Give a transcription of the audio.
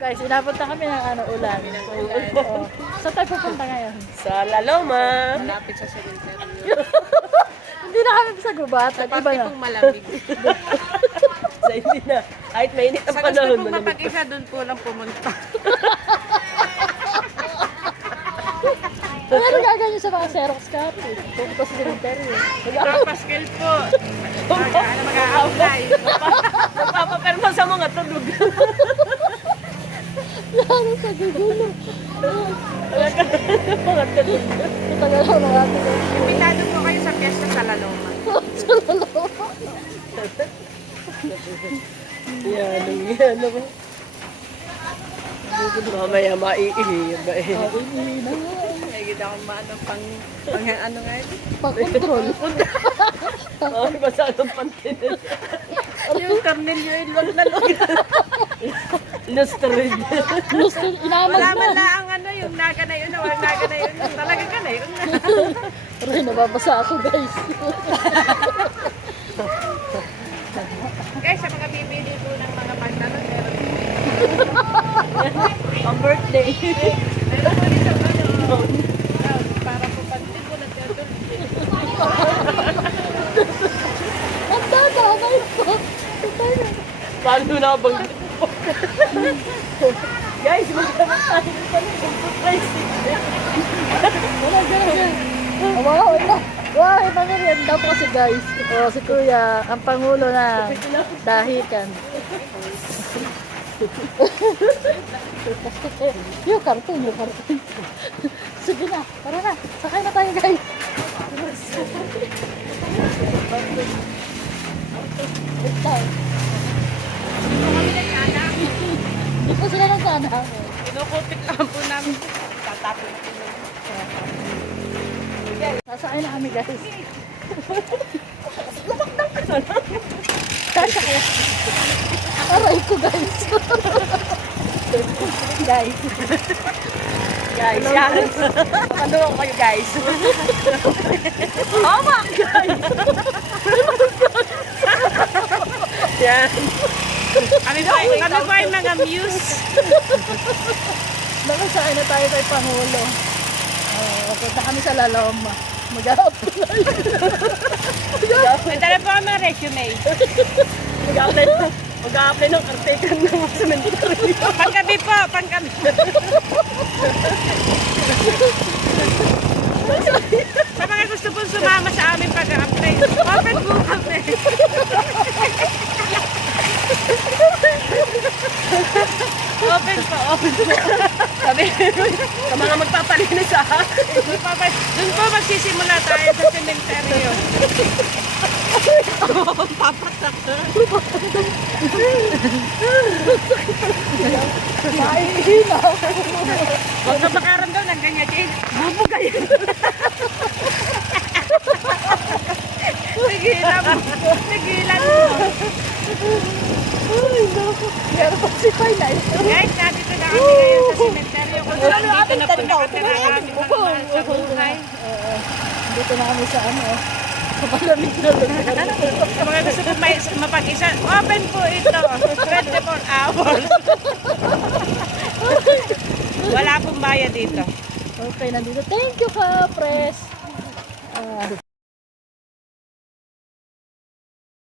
Guys, inapunta kami ng ulan. Oh. Saan tayo pupunta ngayon? Sa Laloma. Malapit sa cemetery. Hindi na kami sa gubat. At iba na. Pong malamig. Sa hindi na. Kahit mainit ang Sa gusto panahon. pong mapag-isa, doon po lang pumunta. Ano gagawin sa mga Xerox copy? Pupunta sa cemetery. Papaskil po. Mag-a-apply. Nagpapaperma sa mga tulog. Yan, sa gugulo. Mga tulog. Matagal ako na natin. Imbitado po kayo sa piyesta sa Laloma. Sa lalo. Yan. Yan naman. Mamaya maiihi. Hindi na. May gina akong maano pang ano nga yun. Pag-control. Ay, masyadong pantin. Yung Cornelio Ilog na log. Illustrated. Gusto, inamag Wala man na. lang ang ano, yung naga na yun, walang naga na yun. Talaga ka na yun. Aray, nababasa ako guys. Guys, sa mga bibili po ng mga pantalon, meron po. Ang birthday. Meron po dito, ano, para po pantin po ng teatro. Ang dadamay ko. Paano na bang Guys, magkakaroon tayo ng surprise. Wala, ganun. Wala. Wah, ito nga rin. Dapat kasi guys. O, si Kuya, ang Pangulo na dahikan. Yung karton. Sige na, tara na. Sakay na tayo guys. Wait lang. Hindi po sila nagsana. Kinukupit lang po namin. Tatapin po. Sasakay na kami guys. Lumakdang ka na. Sasakay. Aray ko guys. Guys. Guys, yan. Ano kayo guys? Tama guys. Yan. Kami po ay mga muse. Nakasakay na tayo kay Pangulo. Punta kami sa Laloma. Mag-a-apply. May dala po kami mga resume. Mag-a-apply ng caretaker ng cemetery. Panggabi po, panggabi. Sa mga gusto po sumama sa aming pag-a-apply, open po kami. Open po, open po. Sabi, sa mga magpapalinis Doon po magsisimula tayo sa sementeryo. Maihina. Huwag na makaramdaw ng ganyan, Jane. Bubugayin. Tigilan mo. Tigilan mo. Ay, naku. Meron pa si Pai na ito. Guys, nandito na kami ngayon sa sementeryo. Kung saan dito na po nakatira ang aming mga mahal sa buhay. Dito na kami sa sa malamig na lugar. Sa mga gusto po mapag-isa, open po ito. 24 hours. Wala pong bayad dito. Okay, nandito. Thank you, Kapres.